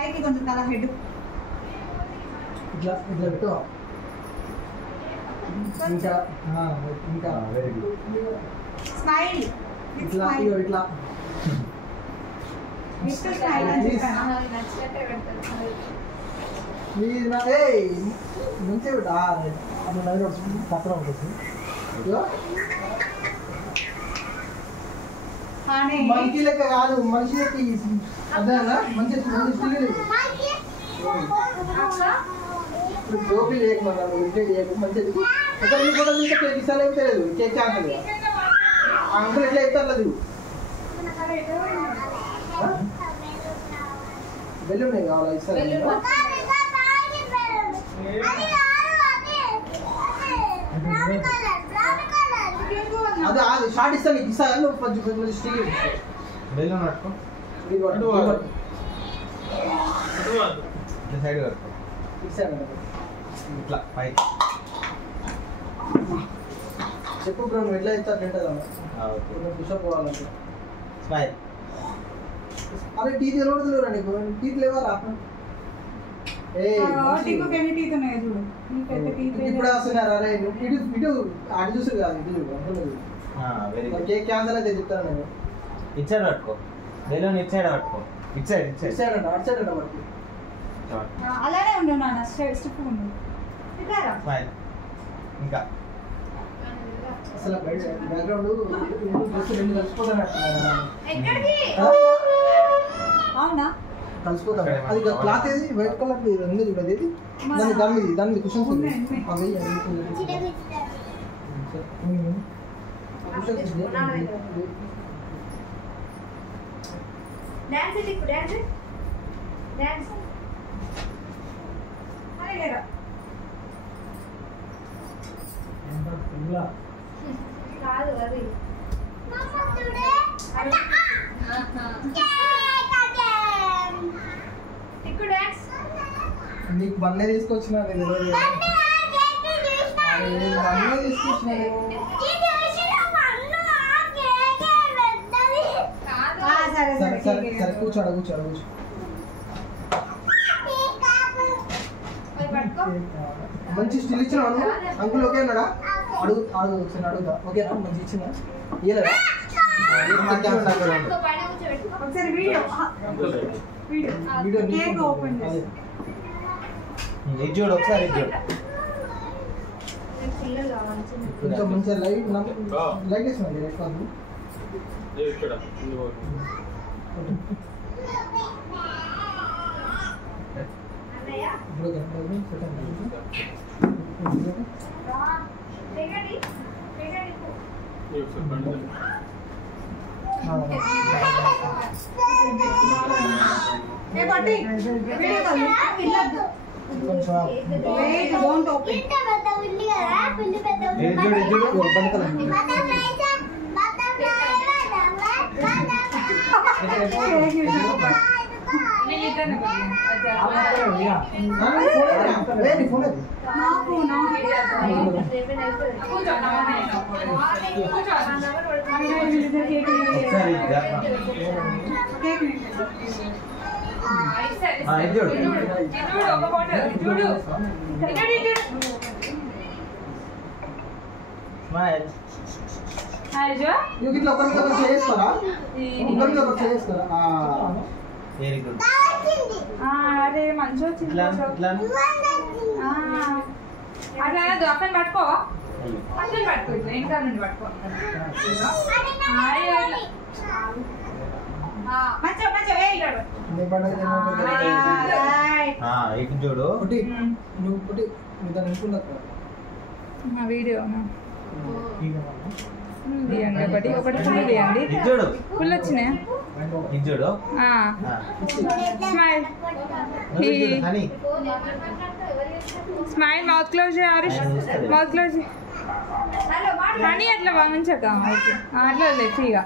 పైకి కొంచెం తల హెడ్ ఇట్లా ఇట్లా పెట్టు. ఇంకా ఇంకా వెరీ గుడ్. స్మైల్ ఇట్లా ఇట్లా నెక్స్ట్ స్మైల్ అని చెప్పాను. ప్లీజ్ నా మంచిగా పెట్టా అప్పుడు నవ్వు వస్తుంది పక్కన ఉంటుంది. మనిషి లెక్క కాదు, మనిషికి అదేనా మంచి జోబీ లేకమన్నాను ఇంటే చేయకు మంచిది. ఒకరిని కూడా ఇంకా కేక్ ఇస్తాను ఏం తెలియదు, కేక్ ఛాన్స్ అంకుల్ ఎట్లా ఇస్తారు లేదు బెలూన్ కావాలా ఇస్తారు. అదే అది షార్ట్ ఇస్తాను నీకు ఇస్తాను కొంచెం కొంచెం స్టీల్ బెలూన్ పట్టుకో సైడ్ పట్టుకో ఇస్తాను ఇట్లా పైకి చెప్పు బ్రో నువ్వు ఎట్లా ఇస్తా తింటుందా పుషప్ పోవాలంటే స్మైల్. అరే టీత్ ఎవరు నీకు టీత్ లేవారా ఇప్పుడు వస్తున్నారు. అరే ఇటు ఇటు అటు చూసు కాదు ఇటు కేక్ క్యాన్సల్ అయితే చెప్తాను నేను. ఇటు సైడ్ పట్టుకో బెలూన్ ఇటు సైడ్ పట్టుకో ఇటు సైడ్ ఇటు సైడ్ అంట అటు సైడ్ అంట పట్టుకో అలానే ఉండు నాన్న స్టిఫ్ ఉండు స్మైల్. ఇంకా అసలు బ్యాక్గ్రౌండ్ జస్ట్ రెండు కలిసిపోతాను. అవునా కలిసిపోతాను. అది క్లాత్ ఏది వైట్ కలర్ ఉంది చూడదు ఏది దాని మీద కుషన్స్ ఉంది కాదు అది నీకు బండ్లే తీసుకొచ్చిన బండ్లే తీసుకొచ్చిన సరే కూర్చోడ కూర్చోడ కూర్చో మంచి స్టిల్ ఇచ్చిన అంకుల్ ఓకే అన్నాడా అడుగు అడుగు ఒకసారి అడుగుతా ఓకేనా మంచి ఇచ్చిన ఇయ్యలేదా ఒకసారి వీడియో కేక్ ఓపెన్ చేసి ఇది చూడు ఒకసారి ఇది చూడు కొంచెం మంచిగా లైట్ వేసినా ఎక్కువ ఇట్లా ఒకరికి చేసుకోరా ఒకరికి ఒకరు చేసుకోరా వెరీ గుడ్ అదే మంచి వచ్చింది అట్లా దొక్కని పట్టుకో అట్లా పట్టుకో ఇట్లా ఇంకా నుండి పట్టుకో ఇటు చూడు వీడియో తీయండి ఒకటి ఒకటి ఫుల్ తీయండి ఫుల్ వచ్చినాయా ఇది చూడు smile smile mouth close Harish mouth close honey అట్లా మంచిగా ఓకే అట్లా ఫ్రీగా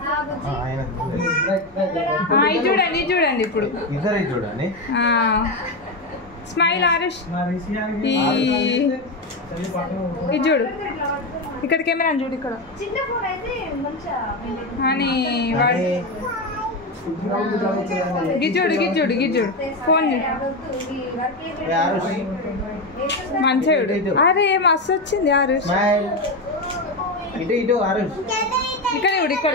ఇది చూడండి ఇది చూడండి ఇప్పుడు ఇద్దరు చూడండి స్మైల్ హరీష్ ఇది చూడు ఇక్కడ కెమెరా చూడు ఇక్కడ అని వాడు గిజ్జుడు ఫోన్ మంచిగా. అరే మస్తు వచ్చింది ఆరుష్. ఇటు ఆరుష్ ఇక్కడ ఇక్కడ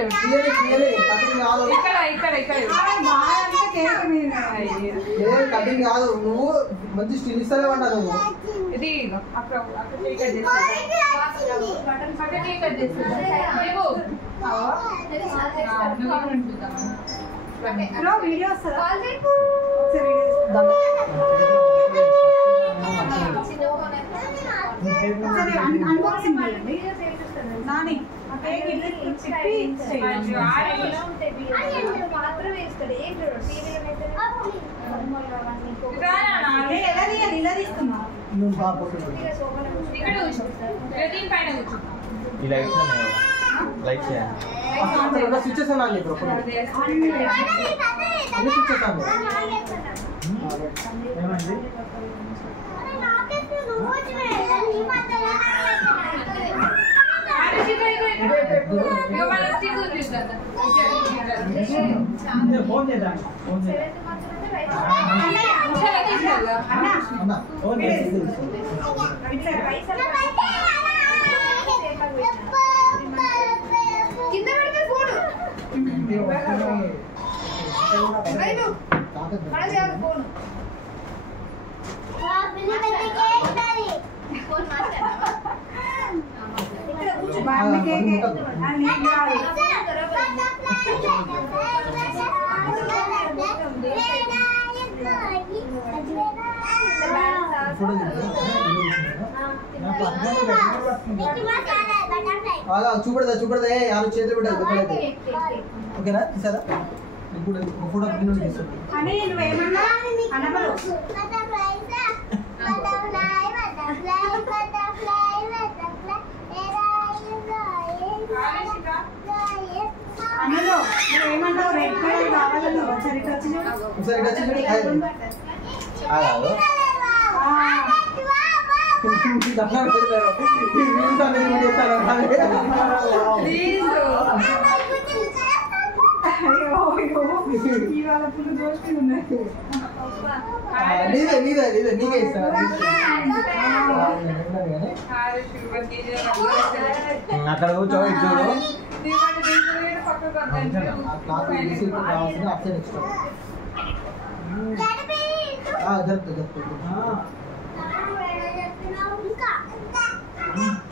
కటింగ్ కాదు, నువ్వు మంచి స్టిల్ ఇస్తావే అంటా నువ్వు. ఇది వీడియో అన్బాక్సింగ్ నాని స్విచ్చెస్ అన్నా ఏమండి ఫోన్ చేద్దాం. చూపడదా యారు చేతులు పెట్టదు. ఓకేనా తీసారా? ఇప్పుడు ఒక ఫోటో నీకే ఇస్తా. అక్కడ కూర్చో చూడు.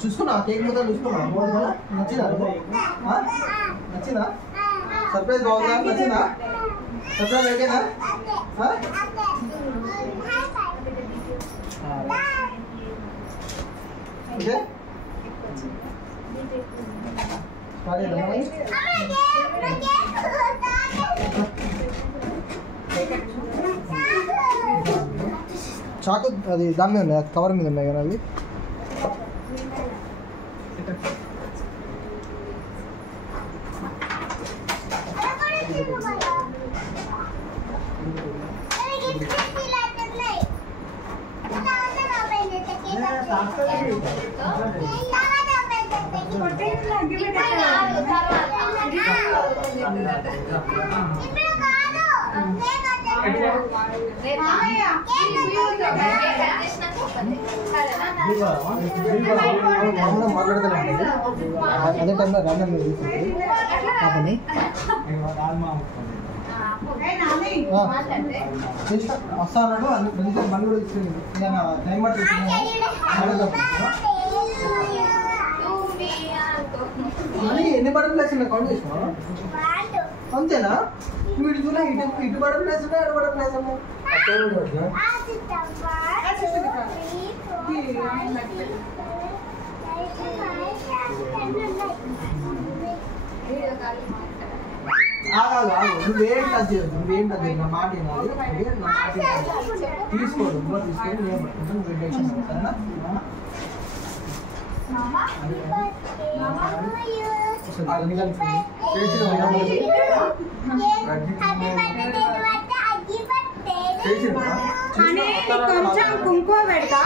చూసుకున్నా కేక్ మొత్తం చూసుకున్నా. నచ్చిందా? నచ్చిందా? సర్ప్రైజ్ బాగుందా? నచ్చిందా? సర్ప్రైజ్ ఓకేనా? ఓకే చాకు అది దాని మీద ఉన్నాయి, కవర్ మీద ఉన్నాయి కదా అవి. మాట్లాడతాను అదే టైంలో రాండం వస్తాను అన్నాడు. బండి కూడా తీసుకుంది. టైం పడుతుంది. ఎన్ని బటన్ ప్లేస్ ఉన్నాయి కౌంట్ చేసినా? అంతేనా? నువ్వు ఇటు చూడ, ఇటు బటన్ ప్లేస్ ఉన్నాయి, అటు బటన్ ప్లేస్ ఉన్నాయి. నువ్వేం టచ్ చేయదు, నువ్వేం టచ్ చేయదు. నా మాట వినాలి, నా మాట తీసుకోడు. తీసుకొని నేను పట్టుకుంటాను, నువ్వు ఇంజక్షన్ సరేనా? కొంచెం కుంకుమ పెడతా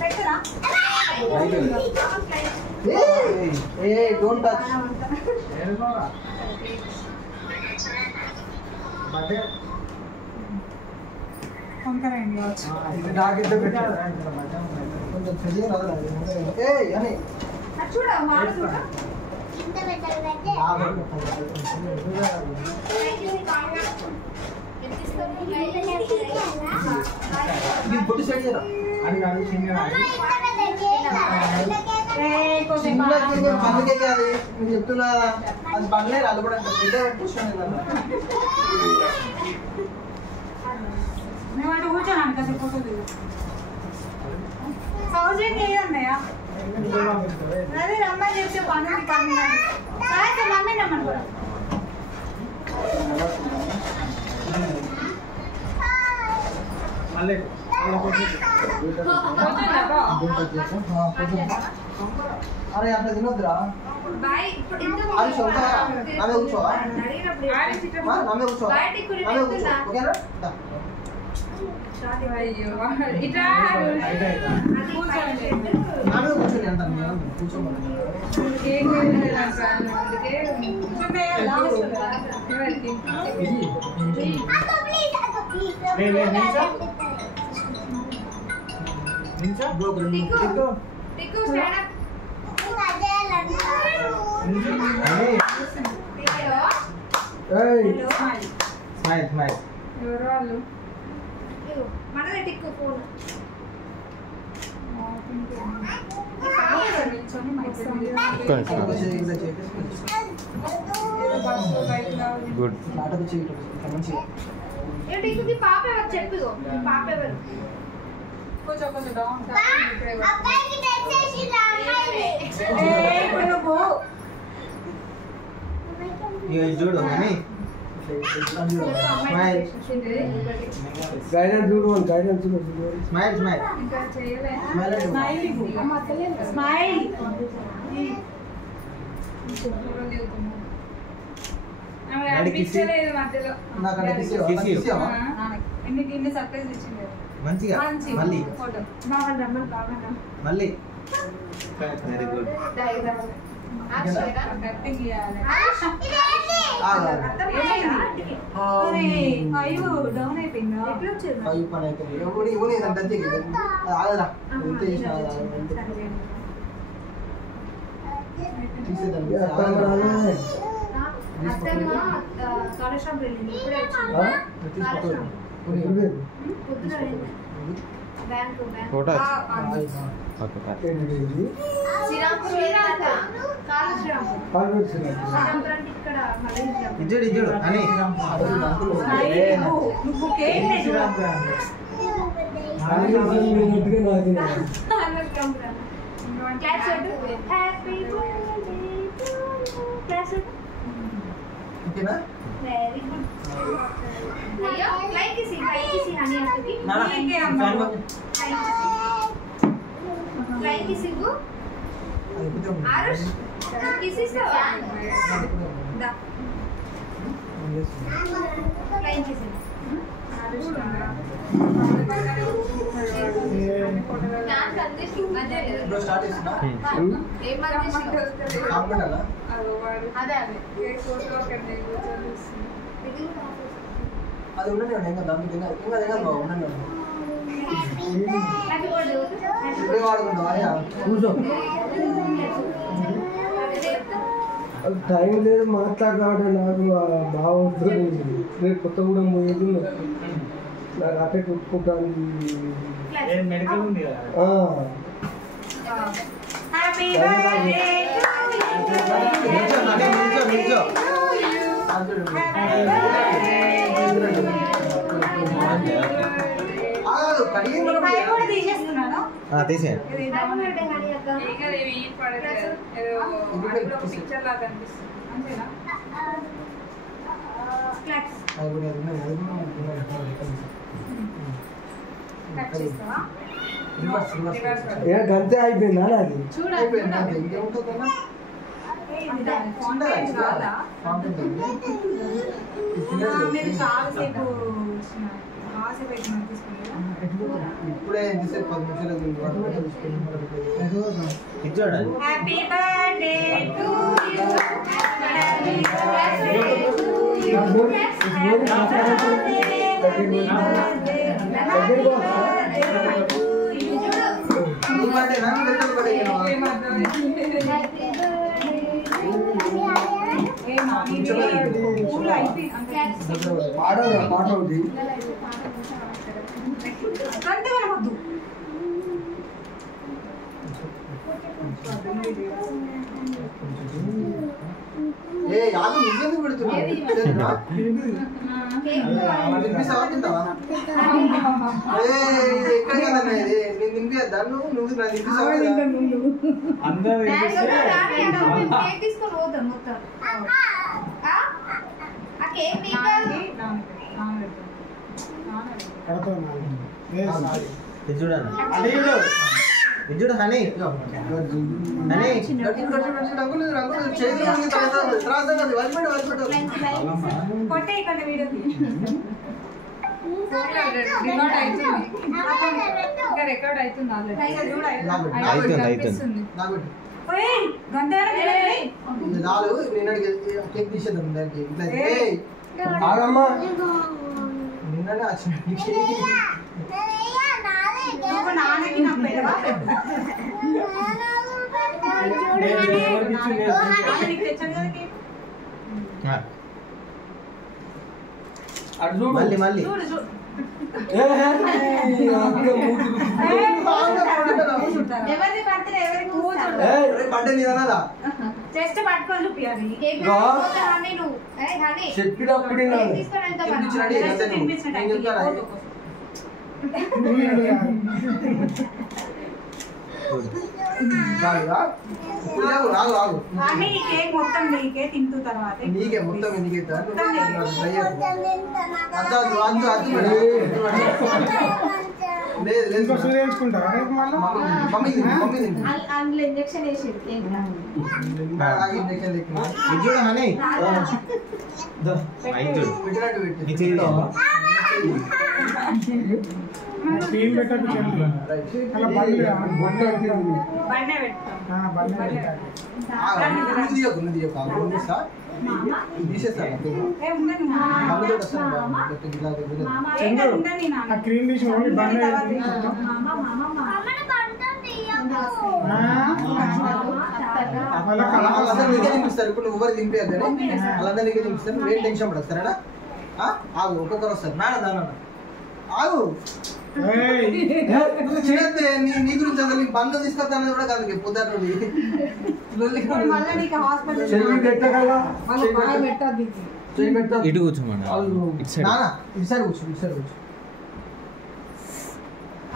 పెట్టరా Hey, don't touch. చెప్తున్నా అది పడలేదు అది కూడా కూర్చోను కదా ఫోటో సౌజన్య ఏదన్నయ్యా అదే రమ్మని చెప్తే పని మమ్మీ రమ్మని అరే అట్లా తినొద్దురా అది చదువుతా నమ్మే కూర్చోవా నమ్మే కూర్చోవా నమ్మే కూర్చో ఓకేనా నమ్మే కూర్చోని అంటాను కూర్చోమని గుడ్ పాప ఎవరు చెప్పు పాప ఎవరు చూడు అని గైడెన్స్ చూడు గైడెన్స్ చూడు స్మైల్ స్మైల్ స్మైల్ అనిపించలేదు మధ్యలో ఇన్ని సర్ప్రైజ్ ఇచ్చింది మంచిగా మళ్ళీ ఫోటో బాగా రమ్మని బాగా మళ్ళీ వెరీ గుడ్ డౌన్ అయిపోయిందా కాళేశ్వరం వెళ్ళింది ఇప్పుడే ఫోటో ఇచ్చాడు ఇచ్చాడు అని వెరీ గుడ్ అయ్యో లైక్ సి హనీ అక్కకి లైక్ సిగు ఆరుష్ కిసిస్తావా దా లైక్ సి ఆరుష్ డాన్స్ అందిస్తుంది అదే స్టార్ట్ చేస్తున్నా ఏం అందిస్తుంది అదే అదే ఫోటో అది ఉండండి ఇంకా దానికి ఇంకా దగ్గర ఉండండి ఇప్పుడే వాడుకుంటావా కూర్చో టైం లేదు మాట్లాడరావడం నాకు బాగా నేను కొత్తగూడెం పోయేది నాకు అటే కొట్టుకుంటాను మెడికల్ ఉంది కదా హ్యాపీ బర్త్డే తీసే పిక్చర్ లాగా కనిపిస్తుంది అంతేనా గంతే అయిపోయిందా అది చూడండి మీరు చాలాసేపు ఇప్పుడే ఎంతసేపు 10 నిమిషాలు ఇది చూడండి. Happy birthday to you happy birthday పాట అవుతుంది ఏ యాదు నిజంగా పెడుతున్నా ఎక్కడ కదన్నా ఇది నేను నింపేద్దా నువ్వు నా నింపిస్తావు తీసుకొని పోతాం మొత్తం ఆ కేక్ ఇది చూడండి. ఇది చూడు హనీ. హనీ రంగులు రంగులు చేతులు కొట్టే ఇక్కడ వీడియో రికార్డ్ అవుతుంది చాలు నేను కేక్ తీసేద్దాం దానికి నిన్ననే వచ్చింది నాన్నకి నాకు పెట్టవా మళ్ళీ మళ్ళీ ఎవరిది బర్త్డే ఎవరికి బర్త్డే నీదన్నదా జస్ట్ పట్టుకొని చూపియాలి చెప్పినప్పుడు కేక్ మొత్తం నీకే తింటూ తర్వాత నీకే మొత్తం ఎందుకు అందులో ఇంజక్షన్ వేసేది ఇంజక్షన్ ఇది చూడు హనీ. క్రీమ్ తీసి వాళ్ళందరూ తినిపిస్తారు. ఇప్పుడు నువ్వు ఎవరు తినిపించదు వాళ్ళందరూ నీకే తినిపిస్తారు. నువ్వేం టెన్షన్ పడదు సరేనా? ఆగు ఒక్కొక్కరు వస్తారు. నాన్న ఆగు చేయద్దే నీ గురించి అసలు నీకు బంధం తీసుకొస్తానని కూడా కాదు పొద్దున్న ఇటు కూర్చోమన్నా. ఇటు సైడ్ కూర్చో.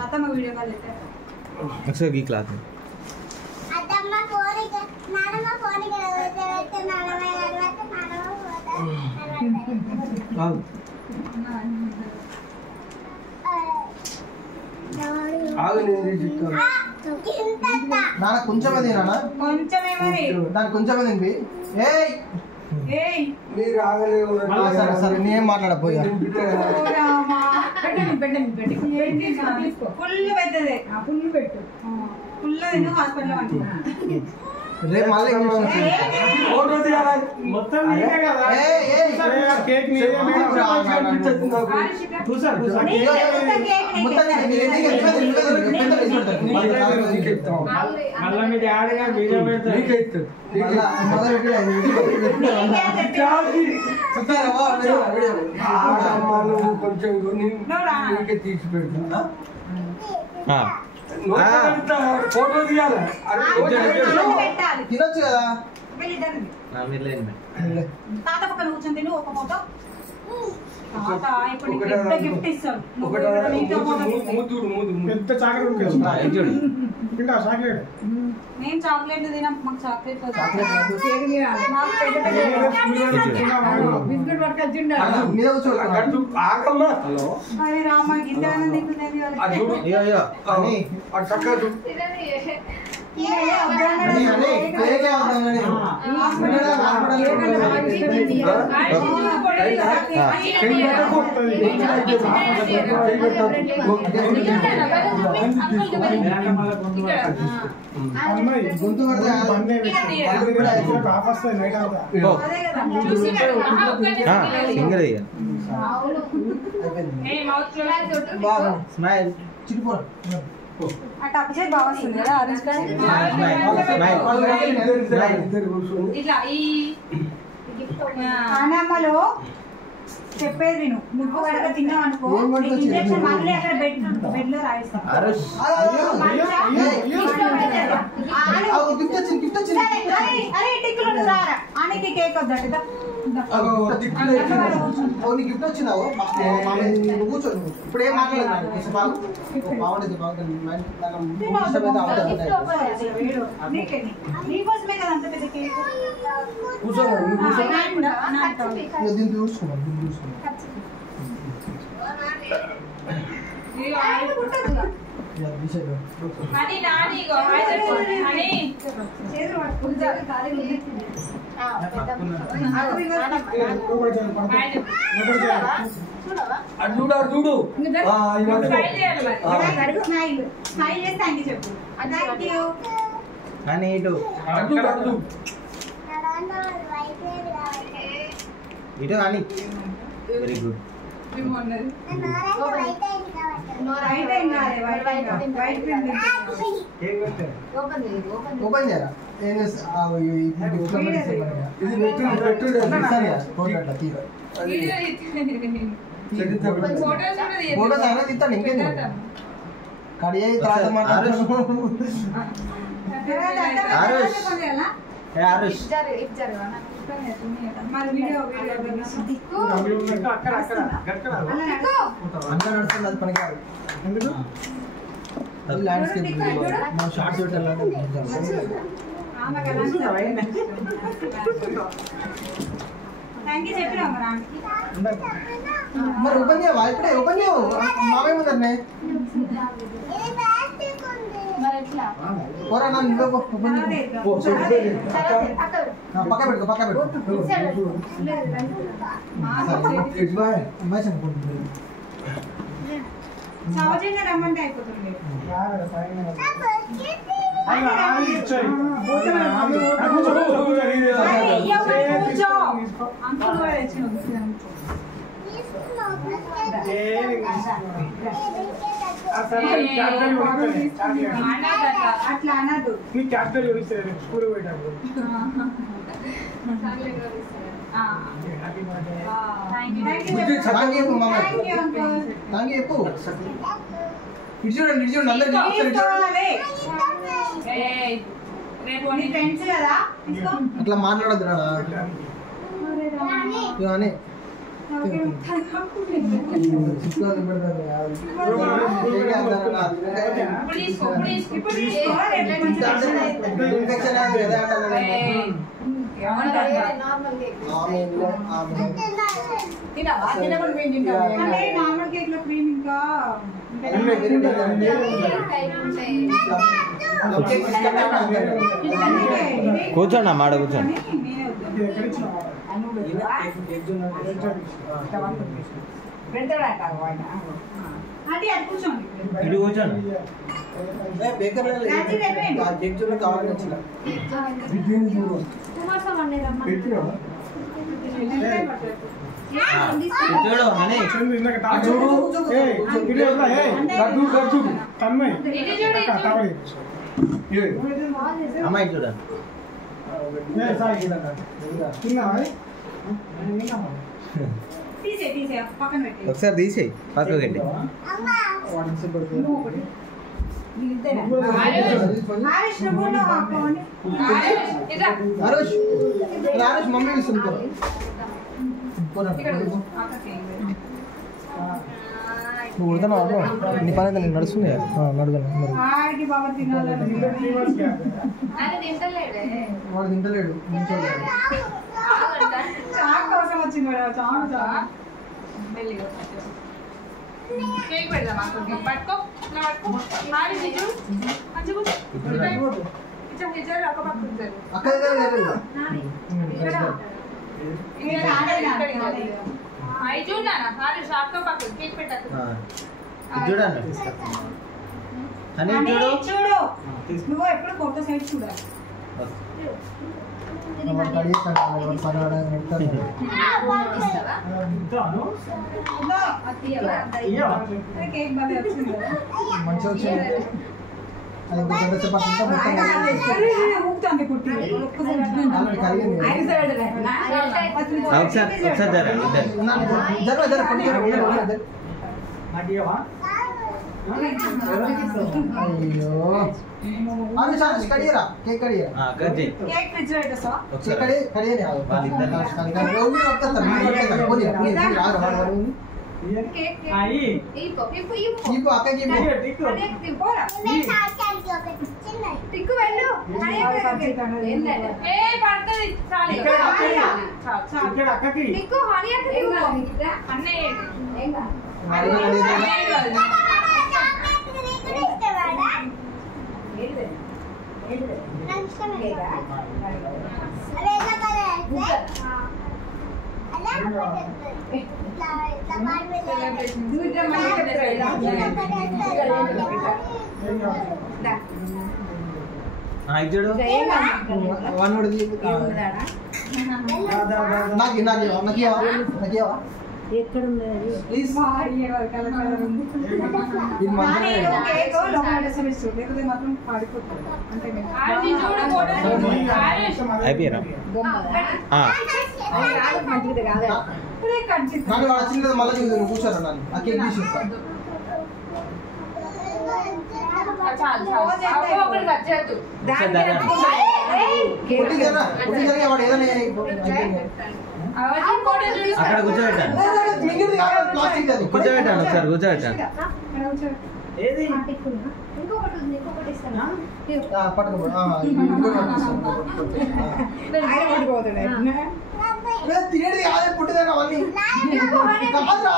అతను వీడియో కాల్ ఒకసారి ఈ క్లాత్ నాన్న కొంచెమే తినా కొంచెమే మరి దానికి కొంచెమే తినిపి. మీరు ఆగలేవు. సరే నేనేం మాట్లాడపోయా ఫుల్ పెద్దదే ఫుల్ పెట్టు ఫుల్ హాస్పిటల్ అంటున్నా రేపు మళ్ళీ మొత్తం నీకే కదా. కేక్ మళ్ళీ మీ డాడీగా వీడియో పెడతారు. కొంచెం తీసి పెడతా. ఫోటో తీయాలి. తినొచ్చు కదా. తాత పక్కన కూర్చొని తిను ఒక ఫోటో. ఇప్పుడు గిఫ్ట్ ఇస్తాం. పెద్ద చాక్లెట్ చాక్లెట్ నేను చాక్లెట్ తినా. మాకు చాక్లెట్ బిస్కెట్ పట్టుకొచ్చిండ. అరే రామ గిట్లా గొంతు స్మైల్ చిరిపోరా అట్లా అప్సెట్ బాగా వస్తుంది కదా ఆరెంజ్ ఇట్లా ఈ ఆనమ్మలో చెప్పేది విను నువ్వు కనుక తిన్నావు అనుకో ఇంజక్షన్ మళ్ళీ అక్కడ బెడ్ లో రాయిస్తాం అరే టిక్కులు నువ్వు రారా ఆనికి కేక్ వద్దండి గిఫ్ట్ వచ్చినావు కూర్చో ఇప్పుడు ఏం మాట్లాడలేదు బాగుంటుంది నీకోసమే కదా అంత పెద్ద కేక్ దీన్ని చూసుకున్నాం అని నాని ఇగో హాయ్ చెప్పు అని చేతులు పట్టుకుంటా హాయ్ చెప్పు చూడు ట్రై చేయాలి మరి స్మైల్ స్మైల్ చేసి థ్యాంక్ యూ చెప్పు థ్యాంక్ యూ అని ఇటు ఇటు అని వెరీ గుడ్ ఉన్నది వైట్ ఏం కాదు వైట్ క్రీమ్ ఓపెన్ చేయరా ఫోటోస్ అయినా తింటాను ఇంకేంది కడి తర్వాత ఆరుష్ మరి వీడియో అంతా నడుస్తుంది అది పనికి ల్యాండ్స్కేప్ షార్ట్స్ పెట్టాలంటే థ్యాంక్ యూ చెప్పినా మరి ఓపెన్ చేయవా ఇప్పుడే ఓపెన్ చేయవు మామే ముందరనే పోరా నా ఇంట్లో ఓపెన్ పక్క పెట్టుకో పక్క పెట్టుకో సహజంగా రమ్మంటే అయిపోతుంది అట్లా అనదు నీ క్యాపిటల్ చూపిస్తారు స్కూల్ పోయేటప్పుడు చూడండి అందరూ ఫ్రెండ్స్ కదా అట్లా మాట్లాడద్దు అని నార్మల్ కేక్ లో క్రీమ్ ఇంకా కూర్చోండి అమ్మ ఆడ కూర్చోండి అది అది కూర్చోండి ఇటు కూర్చోండి కావాలని వచ్చిన చూడు అని అమ్మాయి చూడండి తీసే పక్కన పెట్టి ఒకసారి తీసేయి పక్కకు పెట్టి ఆరుష్ నువ్వు ఆరుష్ మమ్మీ ఇస్తుంది నువ్వు ఉడతావు నీ పని అయితే నేను నడుస్తుంది నడుగాను ఆడికి బాగా తినాలని వాడు తింటలేడు చాలా కోసం వచ్చింది చాలా కేక్ పెడదాం అక్కడికి. పట్టుకో ఇలా పట్టుకో. హారి నిజు మంచిగా హిజర్ ఒక పక్క ఉంటారు. అక్కడ అవి చూడనా హారి షాప్ పక్క కేక్ పెట్టకు. చూడండి అని అని చూడు. చూడు నువ్వు ఎప్పుడు ఫోటో సైడ్ చూడాలి. కేక్ బాగా వచ్చింది కదా. మంచిగా వచ్చింది. అది కొంచెం సేపట్లో ఊపుతుంది పుట్టి ఆల్రెడీ కలిగింది. ఒకసారి జర ఇద్దరు జర కొద్దిగా అయ్యో అవి చాలా కడియరా కేక్ కడియరా కట్ చేయి. కేక్ ఫ్రిడ్జ్ పెట్టేసా కేక్ కడియని ఇప్పు అక్కకి టిక్కు వెళ్ళు ఏ పడుతుంది చాలు. ఇక్కడ అక్కకి టిక్కు హరి అన్నయ్య ఇది చూడు. కేక్ లోపల వేసి లేకపోతే మాత్రం పాడిపోతుంది అంతే కదా. హారి చూడు ఫోటో హారిష్ అయిపోయారా? ఇప్పుడే కట్ చేసి మళ్ళీ కూర్చోరు నన్ను ఆ కేక్ తీసిస్తా చాలు చాలు ఒకటి కట్ చేయొద్దు. వాడు ఏదైనా అక్కడ కూర్చోబెట్టాను. ప్లాస్టిక్ అది కూర్చోబెట్టాను ఒకసారి కూర్చోబెట్టాను. ఏది ఇంకొకటి ఉంది, ఇంకొకటి ఇస్తాను. పట్టుకో తినేది కాదే పుట్టిదాన్ని అవన్నీ కాదురా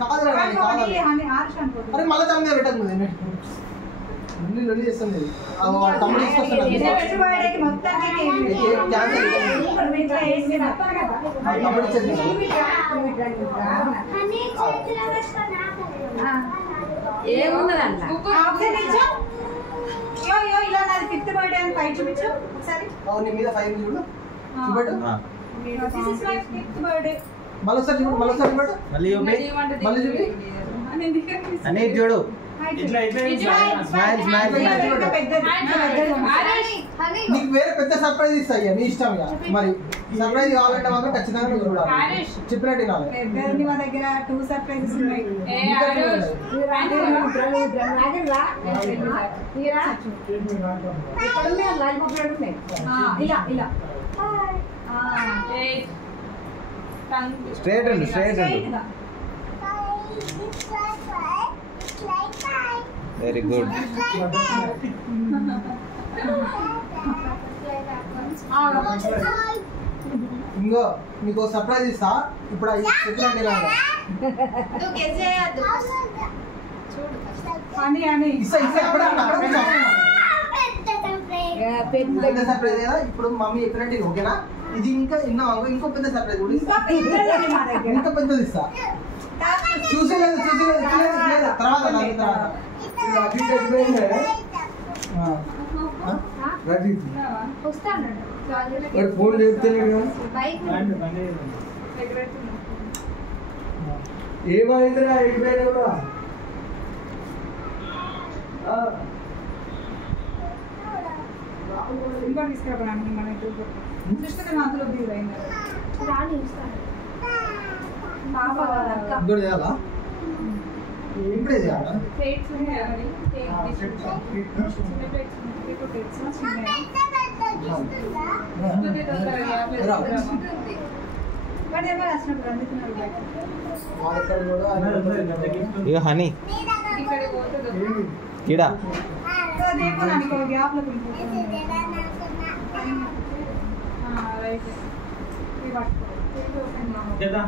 కాదురా అరే మళ్ళీ తమ్ముడే పెట్టకు అన్ని రెడీ చేస్తుంది తమ్ముడు తీసుకొస్తాను తమ్ముడు ఇచ్చేది ఇలా నాది 5th బర్త్డే అని పై చూపించు ఒకసారి. నీ మీద 5 చూడు చూపెట్టు This is my 5th birthday. మళ్ళీ చూపెట్టు మళ్ళీ చూపి. మళ్ళీ చూపి అని చూడు. ఇట్లా స్మైల్ స్మైల్ స్మైల్. హారిష్ నీకు వేరే పెద్ద సర్ప్రైజ్ ఇస్తా ఇక నీ ఇష్టం ఇక మరి సర్ప్రైజ్ కావాలంటే మాత్రం ఖచ్చితంగా నువ్వు చూడాలి హారిష్ చెప్పినట్టు వినాలి పెద్దది మా దగ్గర 2 సర్ప్రైజెస్ ఉన్నాయి. ఏ హారిష్ ఇలా ఏ టంగ్ స్ట్రైట్ అండి స్ట్రైట్ అండి. గా. Very good. ఇంకో నీకు సర్ప్రైజ్ ఇస్తా ఇప్పుడు చెప్పినట్టు వినాలి నువ్వు గెస్ చేయొద్దు. అని ఇస్తా అక్కడ కూర్చో. పెద్ద సర్ప్రైజ్ కదా ఇప్పుడు మమ్మీ చెప్పినట్టు ఇది ఓకేనా ఇది ఇంకా ఇంకో పెద్ద సర్ప్రైజ్ కూడా ఇస్తా పెద్దది మా దగ్గర. ఇంకా పెద్దది ఇస్తా చూసేలేదు తర్వాత వస్తాను ఫోన్ చెప్తలేడు బైక్ ఏమైందిరా ఎడిపోయినా కూడా ఇంకోటి తీసుకురాపడానికి మన చూస్తే మాత్రం బీర్ అయింది. రాని ఇస్తాను. పాప అక్క ఇంకోటి చేయాలా ఇప్పుడే చేయాలా ప్లేట్స్ ఉన్నాయి మరి కేక్ తీసుకుంటాం. చిన్న ప్లేట్స్ ఉన్నాయి. ఇప్పుడు తెచ్చిన చిన్న ఉంటుంది తొందరగా ప్లేట్స్ బట్ ఏమో వచ్చినప్పుడు అందుకున్నారు బయట. వాళ్ళక్కడ కూడా ఇక హనీ ఇక్కడ పోతుంది. కిడా సో దేపో నాకు గ్యాప్ లో పిలుపుతుంది. రైట్ ఇది పట్టుకో. కదా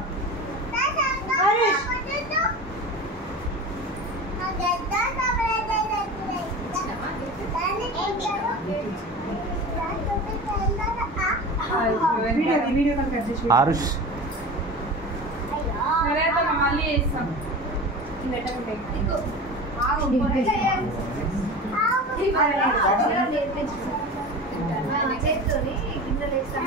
వీడియో కాల్ కట్ చేసి ఆరుష్ సరే అత్తమ్మ మళ్ళీ చేస్తాం. కేక్ మీద కింద పెట్టు.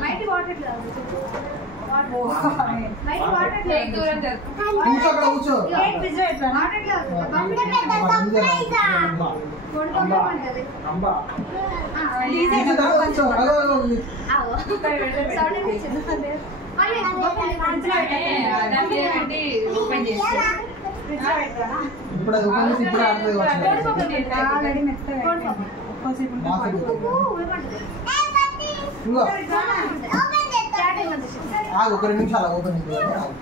మైటి వాటర్ కేక్ దూరం జరుపు. కూర్చో అక్కడ కూర్చో. కేక్ ఫ్రిడ్జ్ లో పెట్టాను. కూర్చో, తర్వాత కూర్చో. అగో, అగో, అగో. దాని మీద పెట్టి ఓపెన్ చేసి ఇప్పుడు అది ఓపెన్ చేసి ఇప్పుడు ఆడలేదు కావచ్చు. ఆల్రెడీ మెత్తగా అయిపోయింది. ఒక్కోసేపు ఉంటే మాకు పడుతుంది. ఇంకో ఆగు, ఒక 2 నిమిషాలు ఓపెన్ చేయాలి.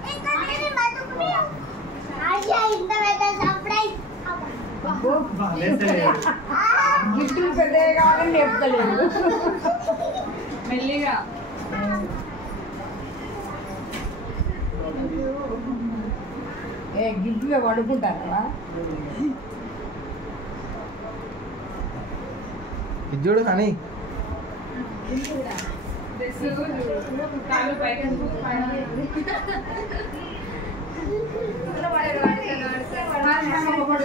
గిఫ్ట్లు పెద్దగా కావాలని చెప్తలేదు. మెల్లిగా గిఫ్ట్లో పడుకుంటారా? ఇది చూడు కానీ డ్రెస్ కాళ్ళు పైకి ఇది మన ఒక్కొక్కటి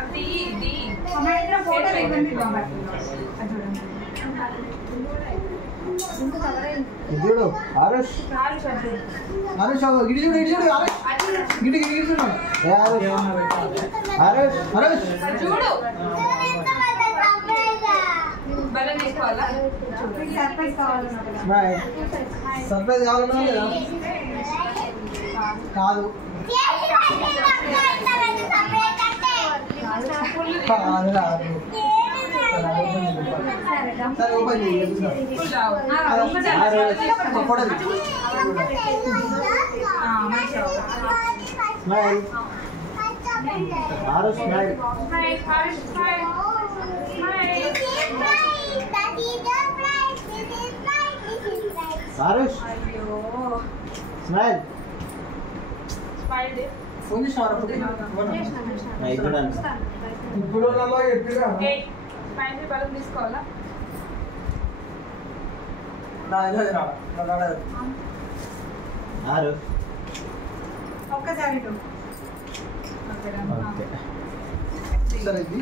అది ఇది ఫోటో ఇవ్వండి. ఇది చూడు ఆరుష్ ఆరుష్ అగో, ఇటు చూడు, ఇటు చూడు ఆరుష్, ఇటు చూడు. ఏ ఆరుష్, ఆరుష్, ఆరుష్. చూడు బలం తీసుకోవాలా? సర్ప్రైజ్ కావాలన్నా బాయ్. సర్ప్రైజ్ కావాలన్నా లేదా? కాదు కాదు రాదు. సరే ఓపెన్ చేయి. స్మైల్ ఆరు స్మైల్. ఆరుష్ స్మైల్. ఫోన్ చేసినారా? ఇప్పుడు బలం తీసుకోవాలా? ఆరు ఒక్కసారి ఇటు. ఓకే సరే ఇది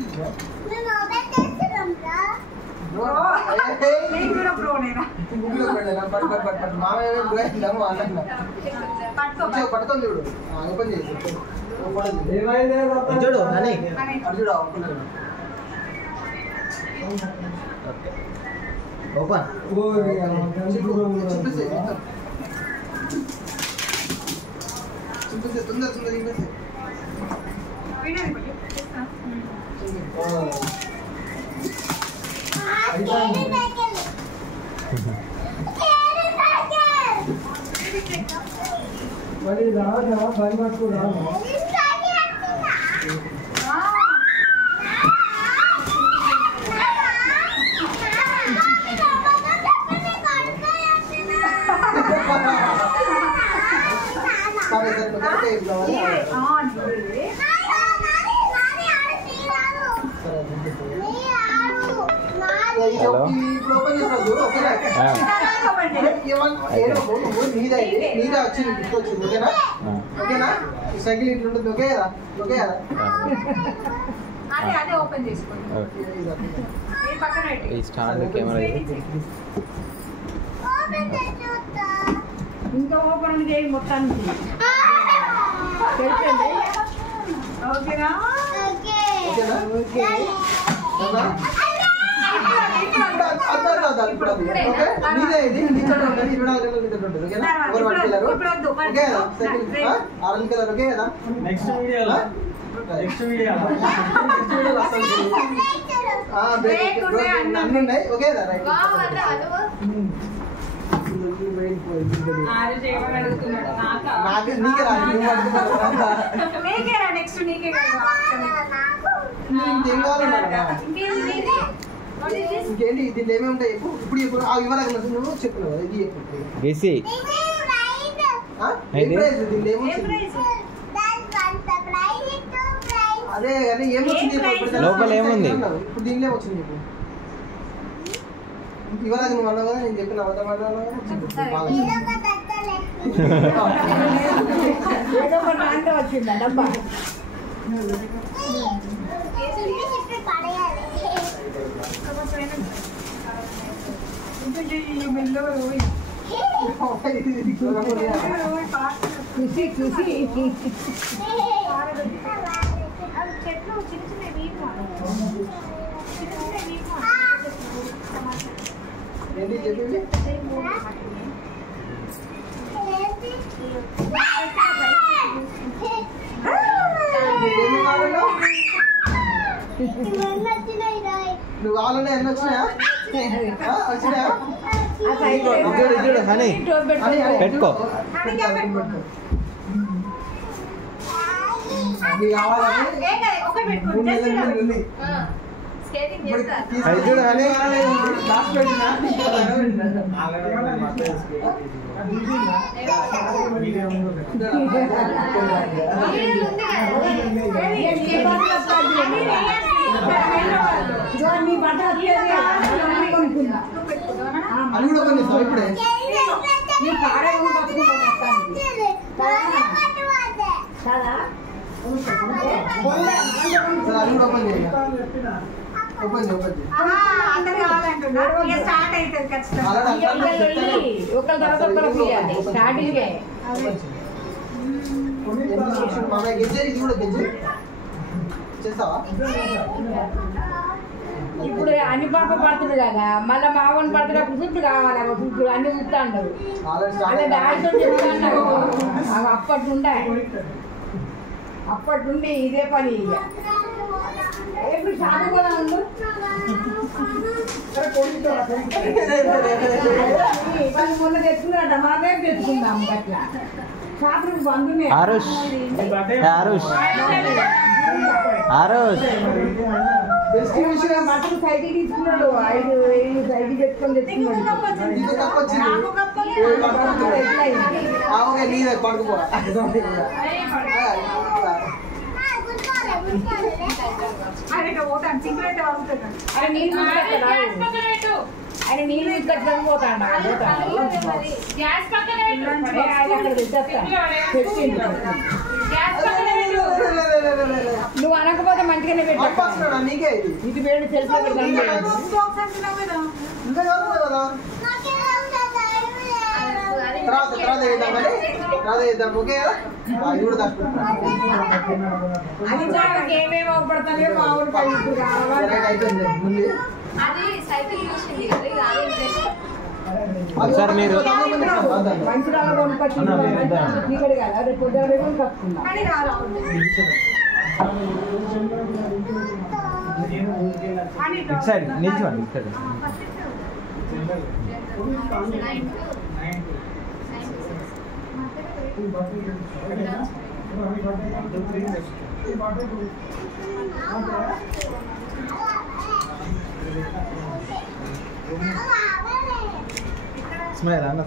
నేను కూడా ప్రో నేనా? పట్టుకొని చూడు. ఓపెన్ చేసి చూడు అని చూడు. ఓకే ఓపెన్ చింపేసి తొందర తొందర చింపేసి. వీడియో మరి రాదా పని పట్టుకోరా? సరే సరే కరెక్టే ఇవ్వాలి. ఇప్పుడు ఓపెన్ చేస్తావు చూడు. ఓకేనా? నీదే వచ్చింది గుర్తొచ్చింది. ఓకేనా? ఓకేనా? ఈ సైకిల్ ఇట్లా ఉంటుంది. ఓకే కదా? ఓకే కదా? అదే అదే ఓపెన్ చేసుకోండి. ఈ పక్కన పెట్టి ఈ స్టాండ్ కెమెరా ఇంకా ఓపెన్ చేయి మొత్తానికి. ఓకేనా? ఓకేనా? ఓకే. వద్దాలి ఇప్పుడు అది ఓకే నీదే ఇది నీతో ఉండాలి 24 గంటలు నీతో ఉంటుంది ఓకేనా ఎవరు పట్టుకెళ్ళారు ఓకే కదా సైకిల్ ఆరెంజ్ కలర్ ఓకే కదా నెక్స్ట్ వీడియోలో బ్రేక్ అన్నీ ఉన్నాయి ఓకే కదా రైట్ నాకు నీకే రాదు నువ్వు పట్టుకున్నావు నీకేరా నెక్స్ట్ నీకే ఇంకేం కావాలన్నా ఇంకేంటి దీంట్లో ఏమేమి ఉంటాయి చెప్పు ఇప్పుడు చెప్పు ఆ వివరాలు నువ్వు చెప్పినావు కదా ఇది చెప్పు గెసి దీంట్లో ఏమొచ్చింది అదే కానీ ఏమొచ్చింది లోపల ఏముంది ఇప్పుడు దీనిలో వచ్చింది చెప్పు ఇవాళ నువ్వు అన్నావు కదా నేను చెప్పిన అబద్ధం అన్నావు వచ్చిందా డబ్బా చెట్లు చిన్న చిన్న వీపు ఏంటి చెప్పింది నువ్వు కావాలన్నా ఎన్ని వచ్చినాయా వచ్చినాయా చూడు హనీ పెట్టుకో అవి కావాలని చూడు హనీ లాస్ట్ పెట్టినా అది కూడా కొన్ని ఇప్పుడే అది కూడా ఓపెన్ చేయాలి ఓపెన్ స్టార్ట్ అవుతుంది ఖచ్చితంగా మామయ్య గెజ్జే ఇది కూడా గెజ్జే చేస్తావా ఇప్పుడు అన్ని పాప పడుతుంది కదా మళ్ళీ మావని పడుతున్నప్పుడు చుట్టూ కావాలి చుట్టూ అన్ని చూస్తా ఉండవు అలా డాడీతో చెప్తాను అప్పటి ఇదే పని ఇక ఎప్పుడు షాపు కూడా ఉండు మొన్న తెచ్చుకున్నాడ మాదే తెచ్చుకుందాం అట్లా షాపు బంధునే ఆరుష్ బట్టలు సైకిల్ తీసుకున్నాడు 5 సైకిల్ తెచ్చుకొని ఆయన నీళ్ళు తీసుకొచ్చి పోతాడు నువ్వు అనకపోతే మంచిగానే పెట్టా ఇది వేడి సెల్ఫ్ ఏమేమి అవపడతాయో మా ఊరు ఒకసారి మీరు మంచి కొనుక్కొచ్చి కదా రేపు పొద్దున కట్టుకున్నా ఇటు సైడ్ నిల్చోండి ఇటు సైడ్ స్మైల్ అన్న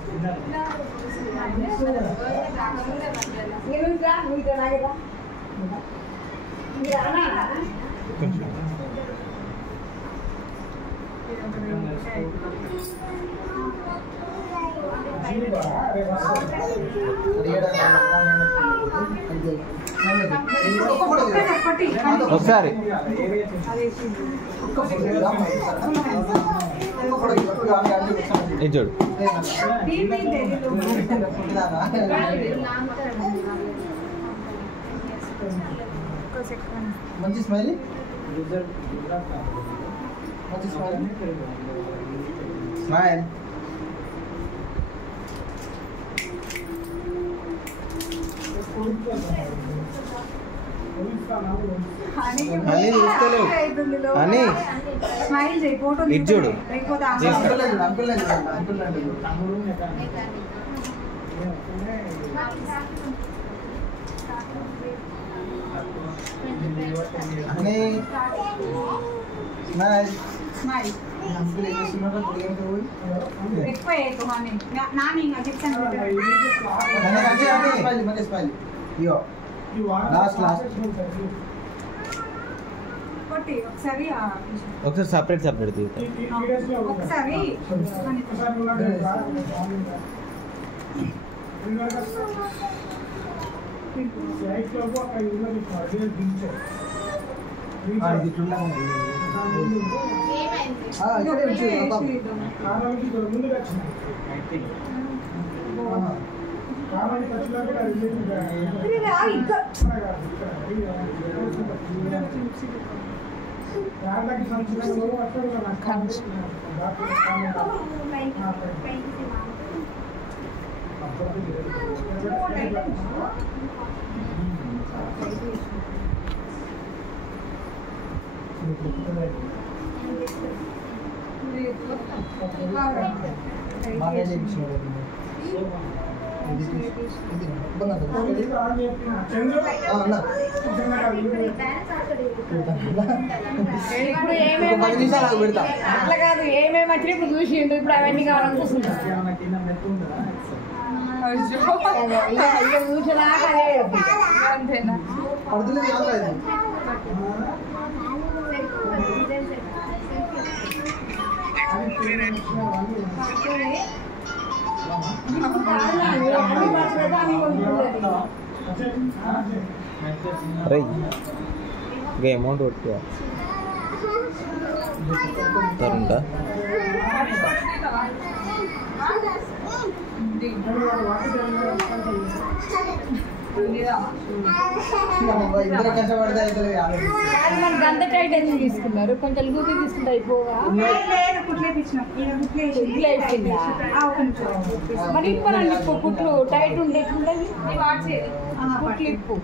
ఒకసారి ఇది చూడు మంచి స్మైల్ మంచి స్మైల్ స్మైల్. హనీ చూస్తలేవు. హనీ స్మైల్ చేయి, ఫోటో ఇటు చూడు. లేకపోతే uncle uncle uncle honey smile. Smile uncle ఏం చేస్తున్నారో తెలియదు. ఎక్కువ వేయకు హనీ. నాని ఇంకా చెప్తాను స్మైల్ మంచి స్మైల్. ఇయో లాస్ట్ కొట్టి ఒకసారి ఒకసారి సపరేట్ సపరేట్ తీస్తాం. ఒకసారి ఇప్పుడు ఏమేమి అట్లా కాదు, ఏమేమి వచ్చినా ఇప్పుడు చూసిండు. ఇప్పుడు అవన్నీ కావాలని చూస్తుంటాం. ఇక చూసినాక అదే అంతేనా? అమౌంట్ కొట్టుకో తరుంటా ఇద్దరు కష్టపడితే అవుతుంది. మనకి అంత టైట్ ఎందుకు తీసుకున్నారు? కొంచెం లూజీ తీసుకుంటే అయిపోగా కుట్లు అయిపోయిందా? మరి ఇప్పనండి కుట్లు టైట్ ఉండే ఎట్లుండేది? కుట్లు ఇప్పు.